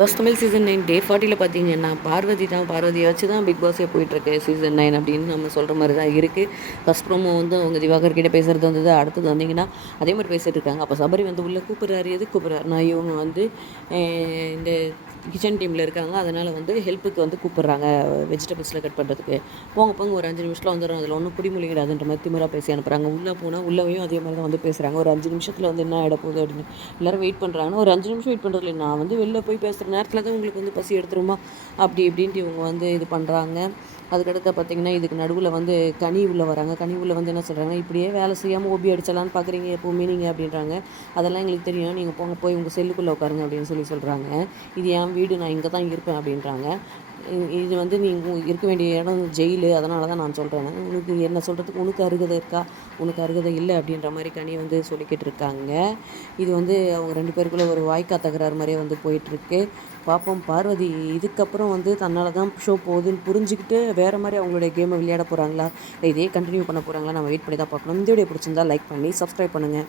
Bus Tamil season 9 டே 40ல் பார்த்தீங்கன்னா பார்வதியை வச்சு தான் பிக் பாஸே போயிட்டுருக்கு சீசன் 9 அப்படின்னு நம்ம சொல்கிற மாதிரி தான் இருக்குது. ஃபஸ்ட் ப்ரோமோ வந்து அவங்க திவாகர் கிட்டே பேசுகிறது வந்தது. அடுத்தது வந்தீங்கன்னா அதே மாதிரி பேசிகிட்டு இருக்காங்க. அப்போ சபரி வந்து உள்ளே கூப்பிட்றாரு. எதுக்கு கூப்பிட்றாருனா இவங்க வந்து இந்த கிச்சன் டீமில் இருக்காங்க. அதனால் வந்து ஹெல்ப்புக்கு வந்து கூப்பிட்றாங்க வெஜிடபிள்ஸில் கட் பண்ணுறதுக்கு. போங்க ஒரு 5 நிமிஷத்தில் வந்துடும், அதில் ஒன்றும் பிடிமொழி கிடையாதுன்ற மாதிரி திமிராக பேசி அனுப்புகிறாங்க. உள்ளே போனால் உள்ளவையும் அதே மாதிரி தான் வந்து பேசுகிறாங்க. ஒரு 5 நிமிஷத்தில் வந்து என்ன ஆகிட போகுது அப்படின்னு எல்லோரும் வெயிட் பண்ணுறாங்கன்னா, ஒரு 5 நிமிஷம் வெயிட் பண்ணுறதுல நான் வந்து வெளில போய் பேசுகிற நேரத்தில் தான் உங்களுக்கு வந்து பசி எடுத்துருமா அப்படி இப்படின்ட்டு இவங்க வந்து இது பண்ணுறாங்க. அதுக்கடுத்து பார்த்திங்கன்னா இதுக்கு நடுவில் வந்து கனி உள்ளே வராங்க. கனி உள்ளே வந்து என்ன சொல்கிறாங்கன்னா, இப்படியே வேலை செய்யாமல் ஓபி அடிச்சலான்னு பார்க்குறீங்க எப்போவுமே நீங்கள் அப்படின்றாங்க. அதெல்லாம் எங்களுக்கு தெரியும், நீங்கள் போய் உங்கள் செல்லுக்குள்ளே உட்காருங்க அப்படின்னு சொல்கிறாங்க. இது என் வீடு, நான் இங்கே தான் இருப்பேன் அப்படின்றாங்க. இது வந்து நீங்கள் இருக்க வேண்டிய இடம் ஜெயிலு, அதனால தான் நான் சொல்கிறேன். உனக்கு என்ன சொல்கிறதுக்கு உனக்கு அருகதை இருக்கா, உனக்கு அருகதை இல்லை அப்படின்ற மாதிரி கனி வந்து சொல்லிக்கிட்டு இருக்காங்க. இது வந்து அவங்க 2 பேருக்குள்ளே ஒரு வாய்க்கா தகராறு மாதிரியே வந்து போயிட்டுருக்கு. பார்ப்போம் பார்வதி இதுக்கப்புறம் வந்து தன்னால் தான் ஷோ போகுதுன்னு புரிஞ்சுக்கிட்டு வேறு மாதிரி அவங்களுடைய கேமை விளையாட போகிறாங்களா, இதே கண்டினியூ பண்ண போகிறாங்களா, நம்ம வெயிட் பண்ணி தான் பார்க்கணும். இந்த வீடியோ பிடிச்சிருந்தா லைக் பண்ணி சப்ஸ்கிரைப் பண்ணுங்கள்.